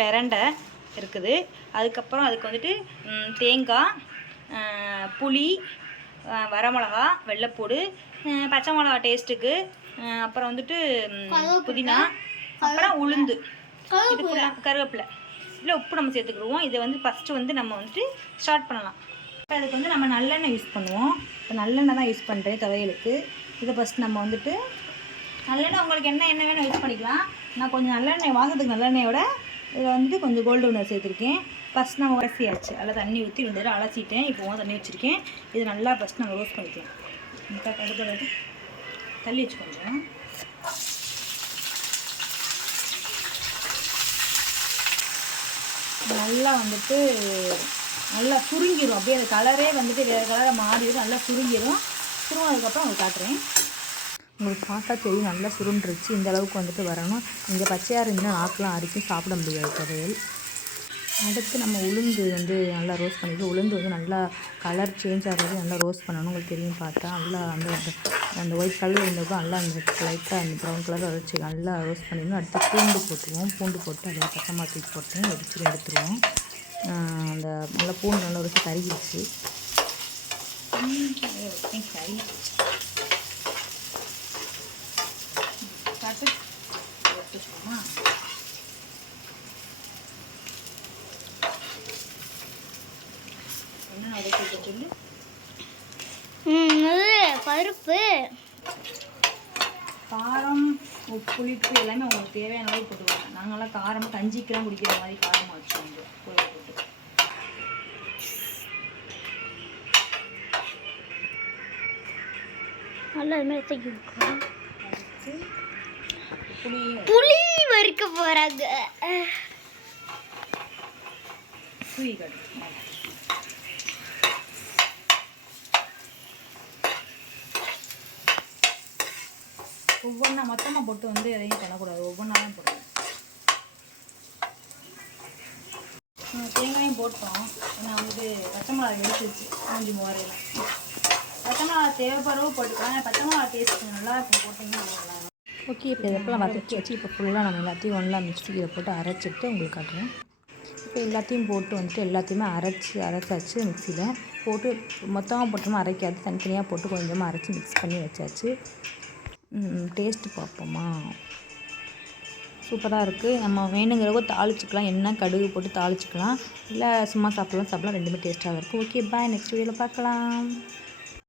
பிரண்டை இருக்குது. அதுக்கப்புறம் அதுக்கு வந்துட்டு தேங்காய் புளி வரமிளகா வெள்ளைப்பூடு பச்சை மிளகா டேஸ்ட்டுக்கு அப்புறம் வந்துட்டு புதினா அப்புறம் உளுந்து. இது ஃபுல்லாக கருவேப்பிலை. இதில் உப்பு நம்ம சேர்த்துக்கிடுவோம். இதை வந்து ஃபஸ்ட்டு வந்து நம்ம வந்துட்டு ஸ்டார்ட் பண்ணலாம். இப்போ அதுக்கு வந்து நம்ம நல்லெண்ணெய் யூஸ் பண்ணுவோம். இப்போ நல்லெண்ணெய் தான் யூஸ் பண்ணுறேன் துவையலுக்கு. இதை ஃபஸ்ட் நம்ம வந்துட்டு நல்லெண்ணெய் உங்களுக்கு என்ன எண்ணெய் வேணும் யூஸ் பண்ணிக்கலாம். நான் கொஞ்சம் நல்லெண்ணெய் வாங்குறதுக்கு நல்லெண்ணெயோட இதில் வந்துட்டு கொஞ்சம் கோல்டு வினர் சேர்த்துருக்கேன். ஃபஸ்ட் நான் உரசியாச்சு அதில் தண்ணி ஊற்றி வந்துட்டு அலசிட்டேன். இப்போ தண்ணி வச்சுருக்கேன். இது நல்லா ஃபஸ்ட் நான் ரோஸ்ட் பண்ணிக்கலாம். இந்த அடுத்தது தள்ளி வச்சு கொஞ்சம். நல்லா வந்துட்டு நல்லா சுருங்கிடும் அப்படியே அந்த கலரே வந்துட்டு வேறு கலரை மாறிடும். நல்லா சுருங்கிடும் சுருங்கினதுக்கப்புறம் உங்களுக்கு காட்டுறேன். உங்களுக்கு பார்த்தா தெரியும் நல்லா சுருண்டுருச்சு. இந்த அளவுக்கு வந்துட்டு வரணும். இங்கே பச்சையாக இருந்தால் நாக்கெலாம் அரிக்கும் சாப்பிட முடியாது துவையல். அடுத்து நம்ம உளுந்து வந்து நல்லா ரோஸ்ட் பண்ணிட்டு உளுந்து வந்து நல்லா கலர் சேஞ்ச் ஆகிறது நல்லா ரோஸ்ட் பண்ணணும். உங்களுக்கு தெரியும் பார்த்தா. நல்லா அந்த அந்த- ஒயிட் கலர் இருந்தப்போ நல்லா அந்த லைட்டாக அந்த ப்ரௌன் கலர் வச்சு நல்லா ரோஸ்ட் பண்ணிடணும். அடுத்து பூண்டு போட்டுருவோம். பூண்டு போட்டு அதில் பச்சை தூக்கி போட்டு வெடிச்சு எடுத்துருவோம். அந்த நல்லா பூண்டு நல்லா ரோஸ்ட் கருகிடுச்சு. பருப்பு. காரம் புளிப்பு எல்லாமே உங்களுக்கு தேவையான அளவு போட்டுக்கோங்க நாங்களாம் காரமாக கஞ்சிக்கெல்லாம் குடிக்கிற மாதிரி காரமாக வச்சுக்கோங்க. கூட போட்டு. நல்லா இது மாதிரி தூக்கி விட்டுருவோம். அதுக்கு புளியும் புளி வறுக்க புளி கடு ஒவ்வொன்றா மொத்தமாக போட்டு வந்து எதையும் பண்ணக்கூடாது. ஒவ்வொன்றா தான் போடணும். தேங்காயும் போட்டோம். ஏன்னா வந்து பச்சை மிளகா எடுத்துருச்சு. மூஞ்சி முறையில் பச்சை மிளகா தேவைப்படுறவும் போட்டுக்கலாம். பச்சை மிளகா டேஸ்ட் நல்லா இப்போ போட்டிங்கன்னா நல்லா ஓகே இப்போ இதெல்லாம் வதக்கி வச்சு இப்போ ஃபுல்லாக நம்ம எல்லாத்தையும் ஒன்றா மிக்ஸியில் போட்டு அரைச்சிட்டு உங்களுக்கு காட்டுறேன். இப்போ எல்லாத்தையும் போட்டு வந்துட்டு எல்லாத்தையுமே அரைச்சி அரைச்சாச்சு மிக்ஸியில் போட்டு மொத்தமாக போட்டோமா அரைக்காது. தனித்தனியாக போட்டு கொஞ்சமாக அரைச்சி மிக்ஸ் பண்ணி வச்சாச்சு. டேஸ்ட்டு பார்ப்போமா? சூப்பராக இருக்குது நம்ம வேணுங்கிறவங்க தாளிச்சிக்கலாம். எண்ணெய் கடுகு போட்டு தாளிச்சிக்கலாம். இல்லை சும்மா சாப்பிடலாம் சாப்பிடலாம். ரெண்டுமே டேஸ்ட்டாக இருக்கும் ஓகே பாய் நெக்ஸ்ட் வீடியோவில் பார்க்கலாம்.